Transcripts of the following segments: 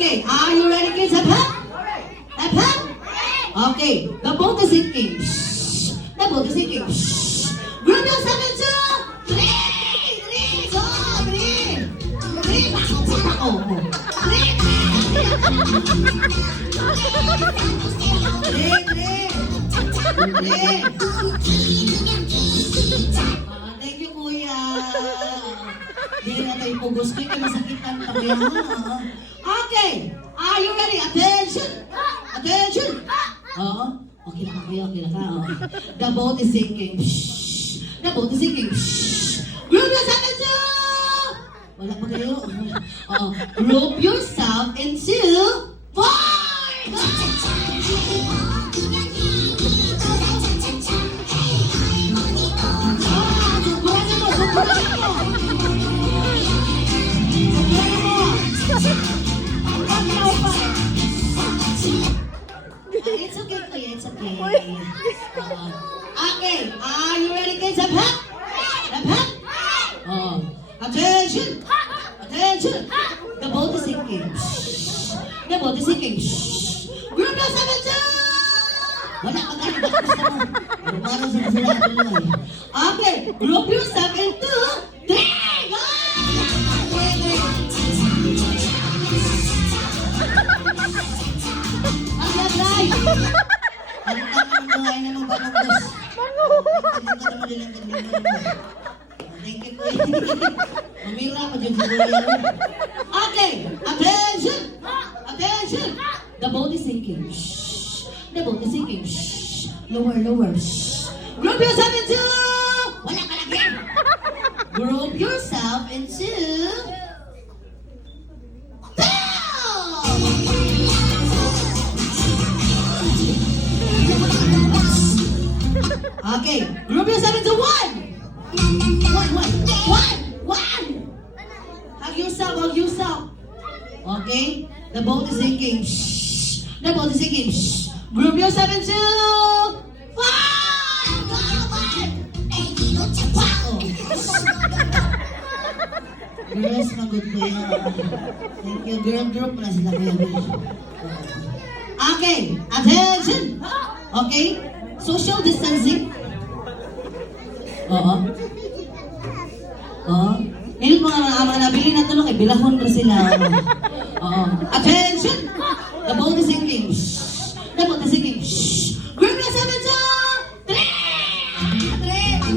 Okay, are you ready, kids? Hep, hep. Hep, hep. Okay, the boat is sinking. Shh. The boat is sinking. Shh. Group yourself into three. Three. Go. Three. Three. Oh. Three. Thank you, Kuya. Hindi na tayo pugos ko. Masakit ang tabi. Okay. Are you ready? Attention. Attention. Oo. Okay na ka, Kuya. Okay na ka. The boat is sinking. Shh. The boat is sinking. Shh. Group yourself into... Wala pa kayo. Group yourself into... 4. It's okay, Kuya. It's okay. Okay. Are you ready, kids? Hep, hep. Hep, hep. Attention. Attention. The boat is sinking. The boat is sinking. Group yourself into... Wala ka tayo. Basta mo. Parang sila tuloy. Okay. Group yourself into 3. Go! Aglay! Ang tanong buhay naman ba ng dos? Thank you, Kuya. Mamira pa dyan sa Kuya. Okay. Attention. Attention. The boat is sinking. Shh. The boat is sinking. Shh. Lower, lower. Shh. Group yourself into... Wala ka lagi. Group yourself into... 2. Okay. Group yourself into 1. One. Hug yourself, hug yourself. Okay? The boat is sinking. Shh. The boat is sinking. Shh. Group yourself into 5. Girls, magod ko yan. Thank you. Girl group na sila kayo. Okay. Attention. Okay? Social distancing. Oo. Ngayon mga nabili na tulong, bilahon na sila. Attention! The boat is sinking. Shh. The boat is sinking. Shh. Group yourself into 3. 3.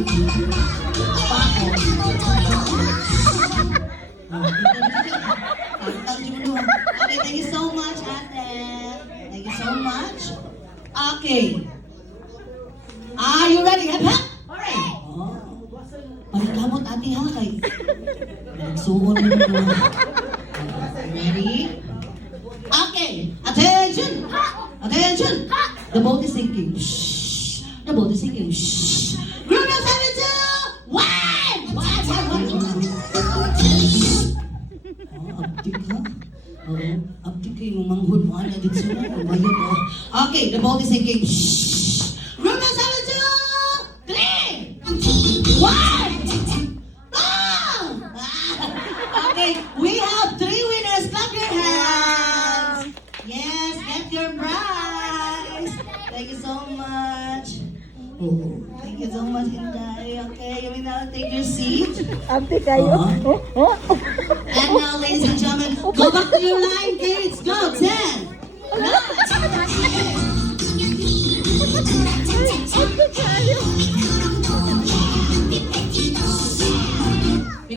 Okay, thank you so much, Ate. Thank you so much. Okay. Are you ready? Hep, hep. Pagkamot ate ha kay nagsuon mo na. Ready? Okay. Attention! Attention! The boat is sinking. Shh. The boat is sinking. Shh. Group yourself into 1. Abdik ha? Abdik kayo manghul mo. Ano dito sila? Okay. The boat is sinking. Shh. Group yourself into 3. 1. Okay, we have 3 winners. Clap your hands. Yes, get your prize. Thank you so much. Thank you so much, Inday. Okay, you may now take your seat. Ante kayo. And now, ladies and gentlemen, go back to your line, kids. Go, 10. 9.